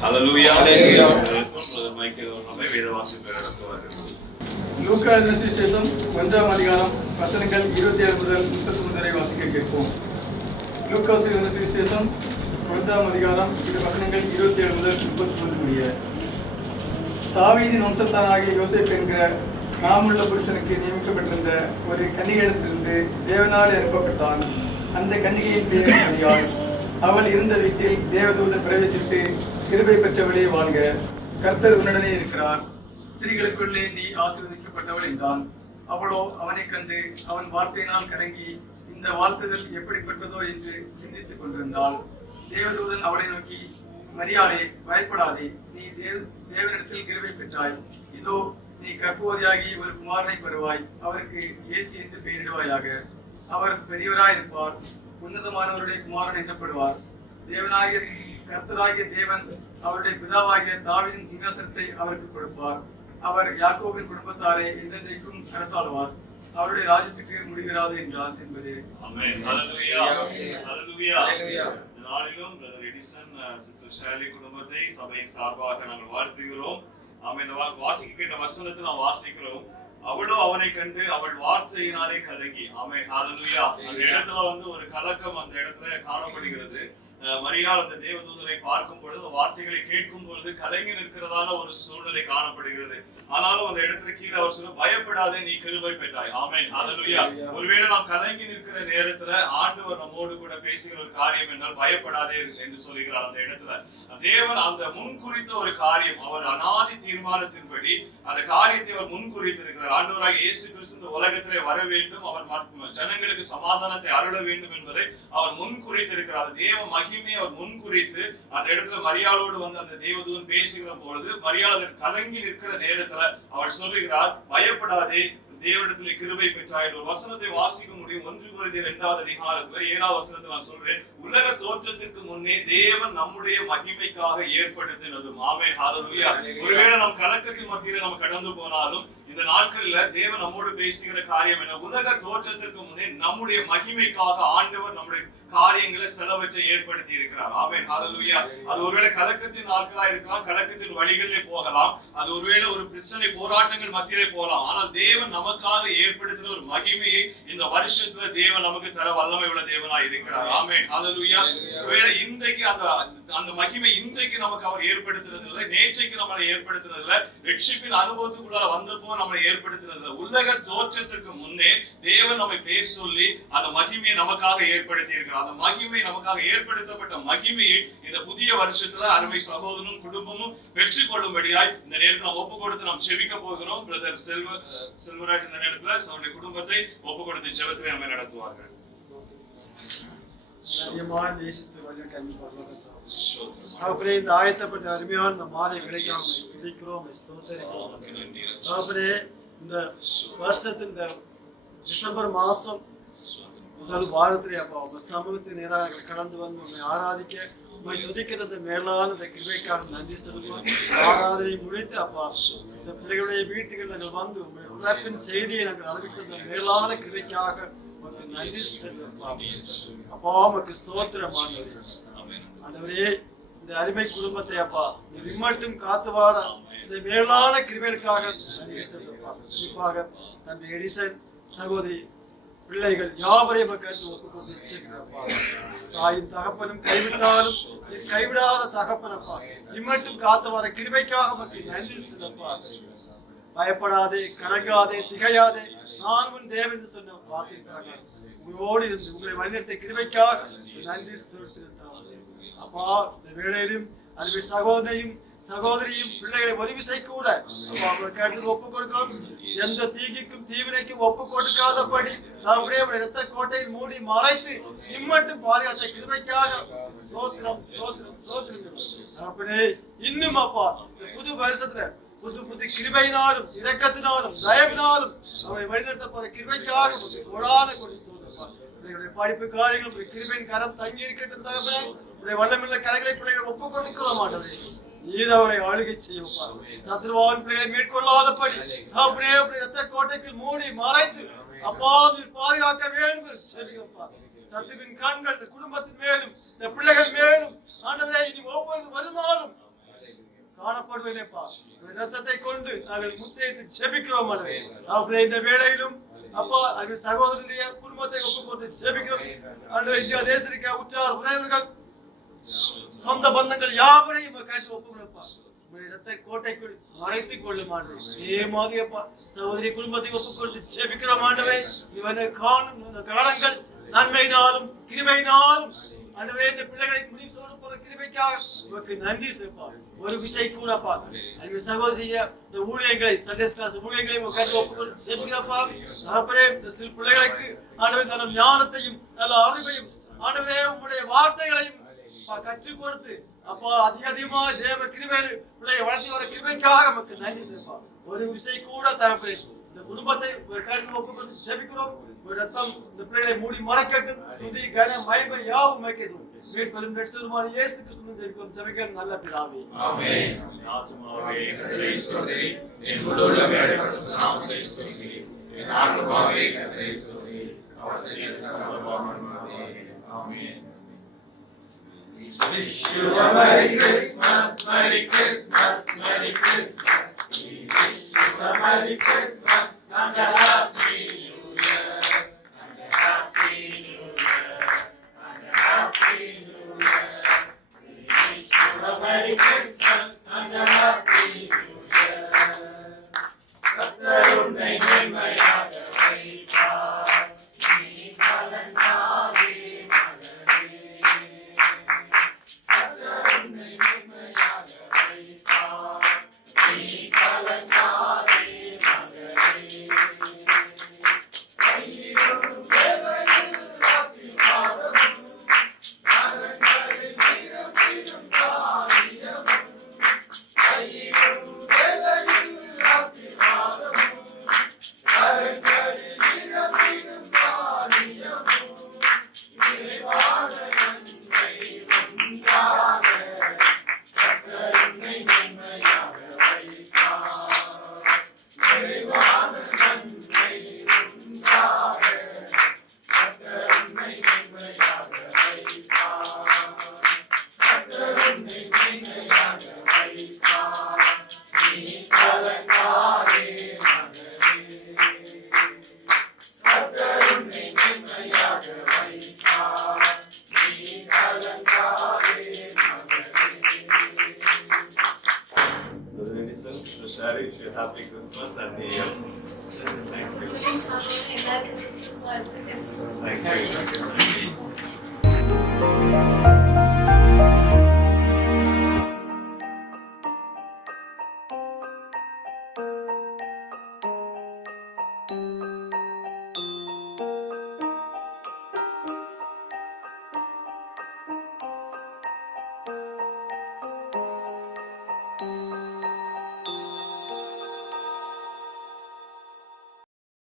Hallelujah. லூக்கா எழுதின சுவிசேஷம் 1ஆம் அதிகாரம் வசனங்கள் 27 முதல் 33 வரை வாசிக்க கேட்போம். லூக்கா எழுதின சுவிசேஷம் 1ஆம் அதிகாரம் வசனங்கள் 27 முதல் 33 முடிய. தாவீதின் வம்சத்தானாகிய யோசேப்பு என்கிற நாமுள்ள புருஷனுக்கு நியமிக்கப்பட்டிருந்த ஒரு கன்னிகையிடத்திலிருந்து தேவனால் அனுப்பப்பட்டான். அந்த கன்னிகையின் பெயர் மரியாள். அவள் இருந்த வீட்டில் தேவதூதன் பிரவேசித்து, கிருபை பெற்றவளே வாழ்க, கர்த்தர் உன்னுடனே இருக்கிறார், ஸ்திரீகளுக்குள்ளே நீ ஆசீர்வதிக்கப்பட்டவள் என்றான். அவளோ அவனை கண்டு அவன் வார்த்தையினால் கலங்கி இந்த வாழ்த்துதல் எப்படிப்பட்டதோ என்று சிந்தித்துக் கொண்டிருந்தாள். தேவதூதன் அவளை நோக்கி, மரியாளே, பயப்படாதே, நீ தேவனிடத்தில் கிருபை பெற்றாய். இதோ நீ கர்ப்பவதியாகி ஒரு குமாரனை பெறுவாய். அவருக்கு இயேசு என்று பெயரிடுவாயாக. அவர் பெரியவராயிருப்பார், உன்னதமானவருடைய குமாரன் எனப்படுவார். தேவனாகிய கர்த்தராகிய தேவன் அவருடைய பிதாவாகிய தாவீதின் சிங்காசனத்தை அவருக்கு கொடுப்பார். அவர் யாக்கோபின் குடும்பத்தாரே என்றென்றைக்கும் அரசாளுவார். அவருடைய ராஜ்யத்துக்கு முடிகிறாது என்றார் என்பது. நாளிலும் பிரதர் எடிசன், சிஸ்டர் ஷேர்லி குடும்பத்தை சபையின் சார்பாக நாங்கள் வாழ்த்துகிறோம். இந்த வாசிக்க கேட்ட வசனத்தை நாம் வாசிக்கிறோம். அவளோ அவனை கண்டு அவள் வார்த்தையினாலே கலங்கி. ஆமென், ஹல்லேலூயா. அந்த இடத்துல ஒரு கலக்கம் அந்த இடத்துல காணப்படுகிறது. மரியாள் அந்த தேவதூதரை பார்க்கும் பொழுது, வார்த்தைகளை கேட்கும் பொழுது கலங்கி நிற்கிறதான ஒரு சூழ்நிலை காணப்படுகிறது. ஆனாலும் அந்த இடத்துல கீழே அவர் சொல்ல, பயப்படாதே, நீ கிருபை பெற்றாய். ஆமென், ஹல்லேலூயா. ஒருவேளை நாம் கலங்கி நிற்கிற நேரத்துல ஆண்டவர் நம்மோடு கூட பேசுகிற ஒரு காரியம் என்றால் பயப்படாதே என்று சொல்லுகிறார். அந்த இடத்துல தேவன் அந்த முன்குறித்த ஒரு காரியம், அவர் அநாதி தீர்மானத்தின்படி அந்த காரியத்தை அவர் முன்குறித்திருக்கிறார். ஆண்டவராக இயேசு கிறிஸ்து இந்த உலகத்திலே வர வேண்டும், அவர் ஜனங்களுக்கு சமாதானத்தை அருள வேண்டும் என்பதை அவர் முன்குறித்திருக்கிறார். தேவ மகிமை அவர் முன்குறித்து அந்த இடத்துல மரியாளோடு அந்த தேவதூதன் பேசுகிற பொழுது, மரியாள் அதற்கு கலங்கி நிற்கிற நேரத்துல அவள் சொல்லுகிறார், பயப்படாதே, தேவனிடத்திலே கிருபை பெற்றாய். ஒரு வசனத்தை வாசிக்க முடியும். 1 கொரிந்தியர் 2ஆம் அதிகாரத்துல 7ஆம் வசனத்தை நான் சொல்றேன். உலக தோற்றத்திற்கு முன்னே தேவன் நம்முடைய மகிமைக்காக ஏற்படுத்தினதும். ஆமென், ஹல்லேலூயா. ஒருவேளை நம் கலக்கத்தின் மத்தியில நம்ம கடந்து போனாலும் இந்த நாட்கள்ல தேவன் நம்மோடு பேசுகிற காரியம் என்ன? உலக தோற்றத்திற்கு முன்னே நம்முடைய மகிமைக்காக ஆண்டவர் நம்முடைய காரியங்களை சிலவற்றை ஏற்படுத்தி இருக்கிறார். ஆமென், ஹல்லேலூயா. அது ஒருவேளை கலக்கத்தின் நாட்களா இருக்கலாம், கலக்கத்தின் வழிகளிலே போகலாம், அது ஒருவேளை ஒரு பிரச்சனை போராட்டங்கள் மத்தியிலே போகலாம். ஆனால் தேவன் நமக்காக ஏற்படுத்தின ஒரு மகிமையை இந்த வருஷத்துல தேவன் நமக்கு தர வல்லமை உள்ள தேவனாய் இருக்கிறார். ஆமென், ஹல்லேலூயா. ஒருவேளை இன்றைக்கு அந்த மகிமை இன்றைக்கு நமக்கு அவர் ஏற்படுத்துறது இல்லை, நேற்றைக்கு நம்மளை ஏற்படுத்துறது இல்லை, ரட்சிப்பின் அனுபவத்துக்குள்ள வந்தப்போ நம்மளை ஏற்படுத்துறது இல்லை. உலக தோற்றத்திற்கு முன்னே தேவன் நம்மை பேர் சொல்லி அந்த மகிமையை நமக்காக ஏற்படுத்தி இருக்கிறார். அந்த மகிமை நமக்காக ஏற்படுத்தப்பட்ட மகிமையை இந்த புதிய வருஷத்துல அருமை சகோதரனும் குடும்பமும் பெற்றுக் கொள்ளும்படியாய் இந்த நேரத்தில் நாம் ஒப்பு கொடுத்து நாம் செபிக்க போகிறோம். பிரதர் செல்வராஜ் இந்த நேரத்தில் அவருடைய குடும்பத்தை ஒப்பு கொடுத்து ஜெபத்திலே நம்மை நடத்துவார்கள். இந்த ஆயத்தப்பட்ட அருமையான இந்த மாலை விளைக்காம துதிக்கிறோம், இந்த வருஷத்தின் இந்த டிசம்பர் மாசம் முதல் வாரத்திலே அப்பா உங்க சமூகத்தின் நேராக கடந்து வந்து உண்மை ஆராதிக்க, உண்மை துதிக்கிறது மேலான இந்த கிருபைக்காக நன்றி சொல்லுவோம். ஆராதனை முடித்து அப்பா இந்த பிள்ளைகளுடைய வீட்டுகள் நாங்கள் வந்து உண்மை உழைப்பின் செய்தியை நாங்கள் அறிவித்தது மேலான கிருபைக்காக நன்றி சொல்லுவோம். அப்பா உமக்கு ஸ்தோத்திரம் ஆண்டவரே. இந்த அருமை குடும்பத்தை அப்பா இம்மட்டும் காத்து வார இந்த மேலான கிருபைகளுக்காக நன்றி சொல்லுவோம். குறிப்பாக தம்பி எடிசன் சகோதரி பிள்ளைகள் யாவரையும் தாயும் தகப்பனும் கைவிட்டாலும் கைவிடாத தகப்பனப்பா இம்மட்டும் காத்து வர கிருபைக்காக நன்றி சொல்லப்பா. பயப்படாதே, கலங்காதே, திகையாதே, நான் உன் தேவன் என்று சொன்ன வார்த்தை பிரகாரம் உங்களோடு இருந்து உங்களை வழிநடத்த கிருபைக்காக நன்றி செலுத்துகிறேன். அப்பா, இந்த வேளையிலும் அன்பு சகோதரையும் சகோதரியும் பிள்ளைகளை ஒரு விசை கூட அவங்களுக்கு ஒப்பு கொடுக்கிறோம். எந்த தீங்கிக்கும் தீவினைக்கும் ஒப்பு கொடுக்காதபடி அப்படியே இரத்த கோட்டையில் மூடி மறைத்து இம்மட்டும் பாதுகாத்த கிருபைக்காக சோத்திரம் சோத்திரம் சோத்திரம். அப்படியே இன்னும் அப்பா புது வருஷத்துல புது புது கிருபையினாலும் இரக்கத்தினாலும் தயவினாலும் அவரை வழிநடத்த போற கிருபைக்காக கொடான கொடி சோதப்பா. பிள்ளைகளுடைய படிப்பு காரியங்கள் கிருபையின் கரம் தங்கி இருக்கட்டும். தகவலே உடைய வல்லமில்ல கரைகளை பிள்ளைகளை ஒப்பு கொடுக்க மாட்டது. நீர் அவளை ஆளுகை செய்யப்பா. சத்ருவாவின் பிள்ளைகளை மேற்கொள்ளாதபடி அப்படியே இரத்த கோட்டைக்கு மூடி மறைத்து அப்பா நீர் பாதுகாக்க வேண்டும். சரிப்பா, சத்துவின் கண்கள் குடும்பத்தின் மேலும் இந்த பிள்ளைகள் மேலும் ஆண்டவரே இனி ஒவ்வொரு வருநாளும் காணப்படுவதேப்பா. இரத்தத்தை கொண்டு நாங்கள் முத்தையிட்டு ஜெபிக்கிறோம். அப்படியே இந்த வேளையிலும் அப்பா அது சகோதரனுடைய குடும்பத்தை ஒப்பு கொடுத்து ஜெபிக்கிறோம். ஆண்டவரே இந்தியா தேசத்திற்கு உற்றார் உறவினர்கள் சொந்த பந்தங்கள் யாவரையும் கேட்டு ஒப்புக்கொடுப்பா. இடத்தை கோட்டைக்குள் மறைத்துக் கொள்ளும் ஆண்டவரே. இதே மாதிரியப்பா சகோதரி குடும்பத்தை ஒப்புக் கொடுத்து ஜெபிக்கிறோம் ஆண்டவரே. இவனை காணும் காலங்கள் நன்மையினாலும் கிருபையினாலும் ஆண்டவரே இந்த பிள்ளைகளை முடிவு சொல்ல போற கிருபைக்காக உனக்கு நன்றி செலுப்பா. ஒரு விஷயம் கூடப்பா அன்பு சகோதரிய இந்த ஊழியர்களை சண்டே கிளாஸ் ஊழியர்களை கேட்டு ஒப்புக் கொடுத்து ஜெபிக்கிறப்பா. ஆண்டவரே இந்த சிறு பிள்ளைகளுக்கு ஆண்டவரே நல்ல ஞானத்தையும் நல்ல அறிவையும் ஆண்டவரே உங்களுடைய வார்த்தைகளையும் கற்றுக் கொடுத்து அப்போ அதிகமா தேவ கிருபையில் பிள்ளையை வளர்த்தி வர கிருபைக்காக நமக்கு நன்றி செய்ப்பா. ஒரு விஷயம் கூட தேவைப்படு இந்த குடும்பத்தை ஒரு கருத்து ஒப்பு கொடுத்து ஜெபிக்கிறோம். ஒரு ரத்தம் இந்த பிள்ளைகளை மூடி மறைக்கட்டும். துதி கன மகிமை யாவும் மேய்க்க மீட்பெரும் ரட்சகருமான இயேசு கிறிஸ்துவின் ஜெபிக்கிறோம். ஜெபிக்கிறோம் நல்ல பிதாவே. ஆமென். ஆத்துமாவே கர்த்தரை ஸ்தோத்திரி. என் உள்ளமே பரிசுத்த நாமத்தை ஸ்தோத்திரி. என் ஆத்துமாவே கர்த்தரை ஸ்தோத்திரி. அவர் செய்த சகல பாவங்களுக்காக. ஆமென். Wish you a Merry Christmas, Merry Christmas, Merry Christmas. We wish you a Merry Christmas and a Happy New Year, and a Happy New Year, and a Happy New Year. We wish you a Merry Christmas and a Happy New Year. கர்த்தர் உன்னை மேன்மையாக வைப்பார். நீ கலங்காதே Happy Christmas and New Year. Thank you. Thank you.